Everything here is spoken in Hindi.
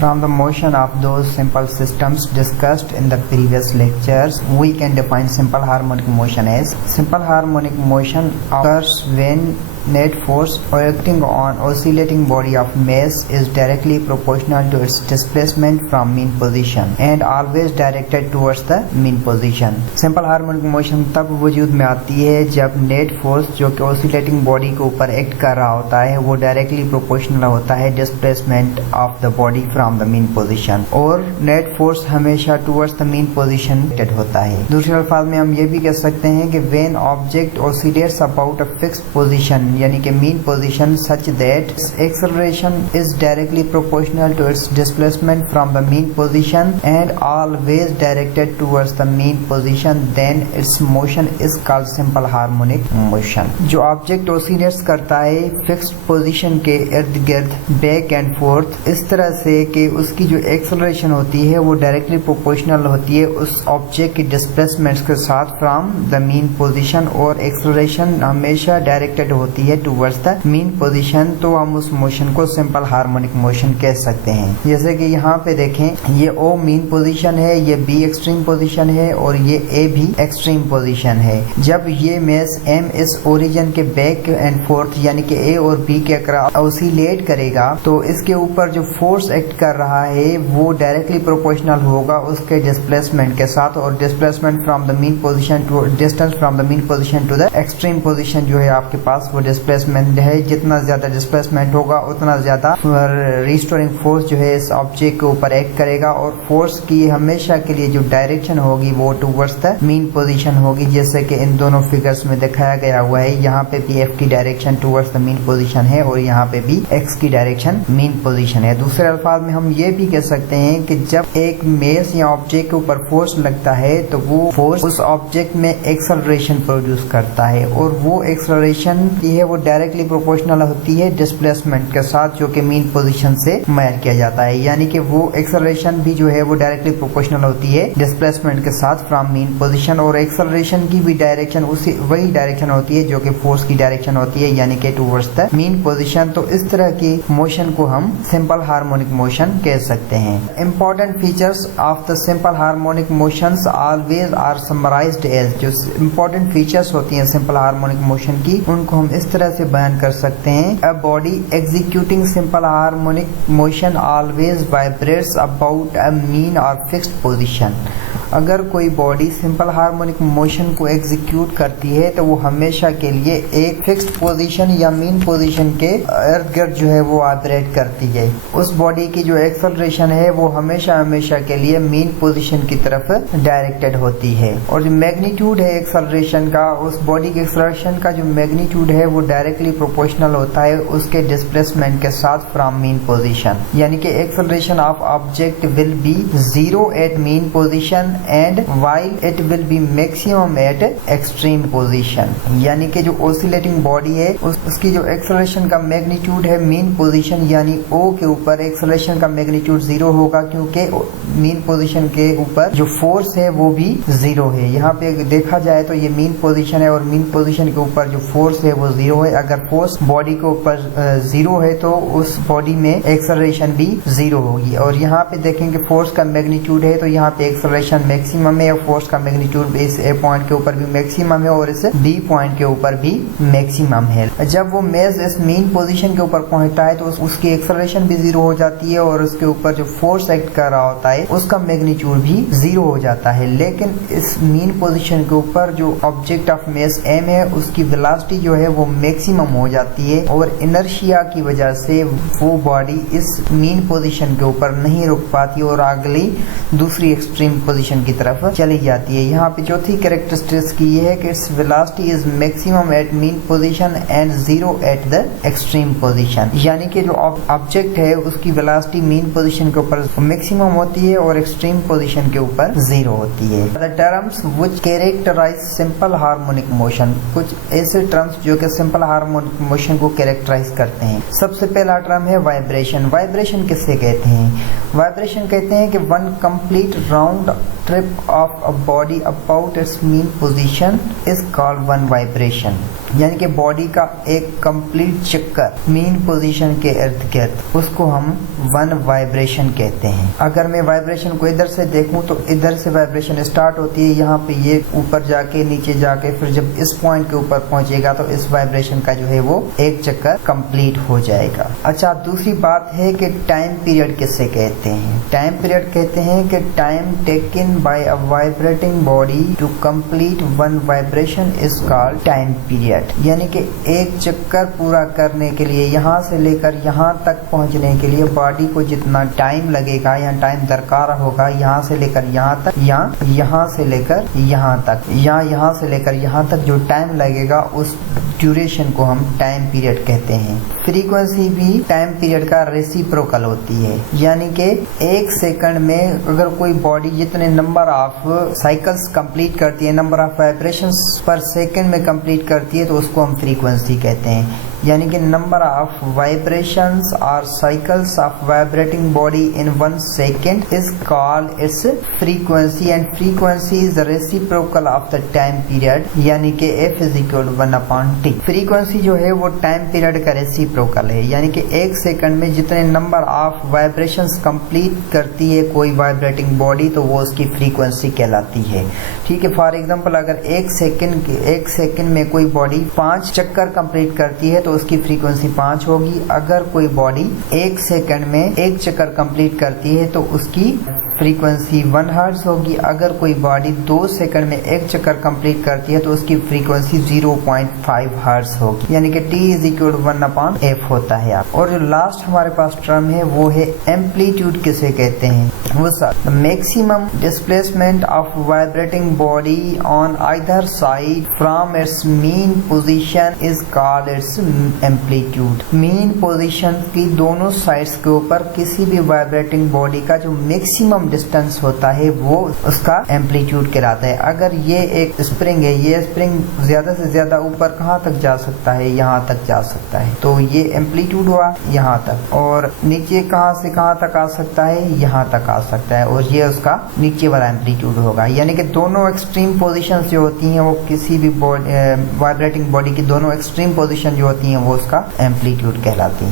From the motion of those simple systems discussed in the previous lectures, we can define simple harmonic motion as simple harmonic motion occurs when net force acting on oscillating body of mass is directly proportional to its displacement from mean position and always directed towards the mean position. Simple harmonic motion तब वजूद में आती है जब नेट फोर्स जो कि oscillating बॉडी के ऊपर एक्ट कर रहा होता है वो डायरेक्टली प्रोपोर्शनल होता है displacement of the body from the mean position और नेट फोर्स हमेशा टुवर्ड्स द मीन पोजीशन होता है। दूसरे अल्फाज में हम ये भी कह सकते हैं कि when object oscillates about a fixed position यानी कि mean position such that acceleration is directly proportional to its displacement from the mean position and always directed towards the mean position then its motion is called simple harmonic motion. जो ऑब्जेक्ट ऑसिलेट्स करता है फिक्स्ड पोजीशन के इर्द गिर्द बैक एंड फोर्थ इस तरह से कि उसकी जो एक्सेलरेशन होती है वो डायरेक्टली प्रोपोर्शनल होती है उस ऑब्जेक्ट की डिस्प्लेसमेंट के साथ फ्रॉम द मीन पोजीशन और एक्सेलरेशन हमेशा डायरेक्टेड होती है टुवर्ड्स द मीन पोजीशन, तो हम उस मोशन को सिंपल हार्मोनिक मोशन कह सकते हैं। जैसे कि यहाँ पे देखें ये O मीन पोजीशन है, ये B एक्सट्रीम पोजीशन है और ये A भी एक्सट्रीम पोजीशन है। जब ये मेस M इस ओरिजिन के बैक एंड फोर्थ यानी कि A और B के अक्रॉस ऑसिलेट करेगा तो इसके ऊपर जो फोर्स एक्ट कर रहा है वो डायरेक्टली प्रोपोर्शनल होगा उसके डिस्प्लेसमेंट के साथ और displacement from the mean position to distance from the mean position to the extreme position जो है आपके पास वो डिस्प्लेसमेंट है। जितना ज्यादा डिस्प्लेसमेंट होगा उतना ज्यादा रिस्टोरिंग फोर्स जो है इस ऑब्जेक्ट के ऊपर एक्ट करेगा और फोर्स की हमेशा के लिए जो डायरेक्शन होगी वो टुवर्ड्स द मीन पोजीशन होगी, जैसे कि इन दोनों फिगर्स में दिखाया गया हुआ है। यहाँ पे भी F की direction towards the mean position है और यहाँ पे भी X की डायरेक्शन मीन पोजीशन है। दूसरे अल्फाज में हम ये भी कह सकते हैं कि जब एक मेस या ऑब्जेक्ट के ऊपर फोर्स लगता है तो वो फोर्स उस ऑब्जेक्ट में एक्सेलरेशन प्रोड्यूस करता है और वो एक्सेलरेशन ये है वो डायरेक्टली प्रोपोर्शनल होती है डिस्प्लेसमेंट के साथ जो कि मीन पोजीशन से मेजर किया जाता है, यानी कि वो एक्सेलरेशन भी जो है वो डायरेक्टली प्रोपोर्शनल होती है डिस्प्लेसमेंट के साथ फ्रॉम मीन पोजीशन और एक्सेलरेशन की भी डायरेक्शन उसी वही डायरेक्शन होती है जो कि फोर्स की डायरेक्शन होती है यानी कि टुवर्ड्स द मीन पोजीशन। तो इस तरह की मोशन को हम सिंपल हार्मोनिक मोशन कह सकते हैं। Important features of the simple harmonic motions always are summarized as, जो इंपॉर्टेंट फीचर्स होती हैं सिंपल हार्मोनिक मोशन की उनको हम इस तरह से बयान कर सकते हैं। A body executing simple harmonic motion always vibrates about a mean और फिक्स्ड पोजीशन। अगर कोई बॉडी सिंपल हार्मोनिक मोशन को एग्जीक्यूट करती है तो वो हमेशा के लिए एक फिक्स्ड पोजीशन या मीन पोजीशन के इर्द गिर्द जो है वो वाइब्रेट करती है। उस बॉडी की जो एक्सेलरेशन है वो हमेशा के लिए मीन पोजीशन की तरफ डायरेक्टेड होती है और जो मैग्नीट्यूड है एक्सेलरेशन का उस बॉडी के एक्सेलरेशन का जो मैग्नीट्यूड है वो डायरेक्टली प्रोपोर्शनल होता है उसके डिस्प्लेसमेंट के साथ फ्रॉम मीन पोजीशन, यानी कि acceleration of object will be 0 at mean position and while it will be maximum at extreme position, यानी कि जो ऑसिलेटिंग बॉडी है उसकी जो एक्सेलरेशन का मैग्नीट्यूड है मीन पोजीशन यानी O के ऊपर एक्सेलरेशन का मैग्नीट्यूड 0 होगा क्योंकि मीन पोजीशन के ऊपर जो फोर्स है वो भी 0 है। यहाँ पे देखा जाए तो ये मीन पोजीशन है और मीन पोजीशन के ऊपर जो फोर्स है वो 0 है। अगर फोर्स बॉडी के ऊपर 0 है तो उस बॉडी में एक्सेलरेशन भी 0 होगी और यहाँ पे देखेंगे फोर्स का मैग्नीट्यूड है तो यहाँ पे एक्सेलरेशन मैक्सिमम है और फोर्स का मैग्नीट्यूड इस A पॉइंट के ऊपर भी मैक्सिमम है और इस B पॉइंट के ऊपर भी मैक्सिमम है। जब वो मेस इस मीन पोजीशन के ऊपर पहुंचता है तो उसकी एक्सेलरेशन भी 0 हो जाती है और उसके ऊपर जो फोर्स एक्ट कर रहा होता है उसका मैग्नीट्यूड भी 0 हो जाता है। लेकिन इस मीन पोजीशन के ऊपर जो ऑब्जेक्ट ऑफ मेस M है उसकी वेलोसिटी जो है वो मैक्सिमम हो जाती है और इनर्शिया की वजह से वो बॉडी इस मीन पोजीशन के ऊपर नहीं रुक पाती और अगली दूसरी एक्सट्रीम पोजीशन की तरफ चली जाती है। यहाँ पे चौथी कैरेक्टरिस्टिक्स की ये है कि its velocity is maximum at mean position and 0 at the extreme position, यानी कि जो ऑब्जेक्ट है उसकी वेलोसिटी मीन पोजीशन के ऊपर मैक्सिमम होती है और एक्सट्रीम पोजीशन के ऊपर 0 होती है। The terms which characterize simple harmonic motion, कुछ ऐसे टर्म्स जो कि सिंपल हार्मोनिक मोशन को कैरेक्टराइज करते हैं। सबसे पहला टर्म है वाइब्रेशन। वाइब्रेशन किससे कहते हैं? वाइब्रेशन कहते हैं कि one complete round trip of a body about its mean position is called one vibration। यानी कि बॉडी का एक कंप्लीट चक्कर मेन पोजीशन के इर्द गिर्द, उसको हम 1 वाइब्रेशन कहते हैं। अगर मैं वाइब्रेशन को इधर से देखूं तो इधर से वाइब्रेशन स्टार्ट होती है, यहाँ पे ये ऊपर जाके नीचे जाके फिर जब इस पॉइंट के ऊपर पहुंचेगा तो इस वाइब्रेशन का जो है वो एक चक्कर कंप्लीट हो जाएगा। अच्छा, दूसरी बात है कि टाइम पीरियड किससे कहते हैं? टाइम पीरियड कहते हैं कि time taken by a vibrating body to complete 1 vibration is called time period. यानी कि एक चक्कर पूरा करने के लिए, यहाँ से लेकर यहाँ तक पहुँचने के लिए बॉडी को जितना टाइम लगेगा या टाइम दरकार होगा, यहाँ से लेकर यहाँ तक या यहाँ से लेकर यहाँ तक या यहाँ से लेकर यहाँ तक जो टाइम लगेगा उस ड्यूरेशन को हम टाइम पीरियड कहते हैं। फ्रीक्वेंसी भी टाइम पीरियड का रेसिप्रोकल होती है, यानी कि एक सेकंड में अगर कोई बॉडी जितने नंबर ऑफ साइकिल्स कंप्लीट करती है, नंबर ऑफ वाइब्रेशंस पर सेकंड में कंप्लीट करती है, तो उसको हम फ्रीक्वेंसी कहते हैं। यानी कि नंबर ऑफ वाइब्रेशंस और cycles of vibrating body in 1 second is called its frequency and frequency is reciprocal of the time period, यानी कि F is equal to 1/T। Frequency जो है वो टाइम पीरियड का रेसिप्रोकल है, यानी कि एक सेकंड में जितने नंबर ऑफ वाइब्रेशंस कंप्लीट करती है कोई वाइब्रेटिंग बॉडी तो वो उसकी फ्रीक्वेंसी कहलाती है। ठीक है, फॉर एग्जाम्पल अगर एक सेकंड में कोई बॉडी 5 चक्कर कंप्लीट करती है तो उसकी फ्रीक्वेंसी 5 होगी। अगर कोई बॉडी एक सेकंड में 1 चक्कर कंप्लीट करती है तो उसकी फ्रीक्वेंसी 1 हर्ट्ज होगी। अगर कोई बॉडी 2 सेकंड में 1 चक्कर कंप्लीट करती है तो उसकी फ्रीक्वेंसी 0.5 हर्ट्ज होगी, यानी कि T is equal to 1/F होता है। और जो लास्ट हमारे पास टर्म है वो है एम्पलीट्यूड। किसे कहते हैं? वो sir maximum displacement of vibrating body on either side from its mean position is called it's amplitude. Mean position की दोनों साइड्स के ऊपर किसी भी वाइब्रेटिंग बॉडी का जो मैक्सिमम डिस्टेंस होता है वो उसका एम्पलीट्यूड कहलाता है। अगर ये एक स्प्रिंग है, ये स्प्रिंग ज्यादा से ज्यादा ऊपर कहाँ तक जा सकता है? यहाँ तक जा सकता है, तो ये एम्पलीट्यूड हुआ यहाँ तक। और नीचे कहाँ से कहाँ तक आ सकता है? यहाँ तक आ सकता है, और ये उसका नीचे वाला एम्पलीट्यूड होगा। यानी कि दोनों एक्सट्रीम पोजीशंस जो होती हैं वो किसी भी वाइब्रेटिंग बॉडी की दोनों एक्सट्रीम पोजीशन जो होती हैं वो उसका एम्पलीट्यूड कहलाती हैं।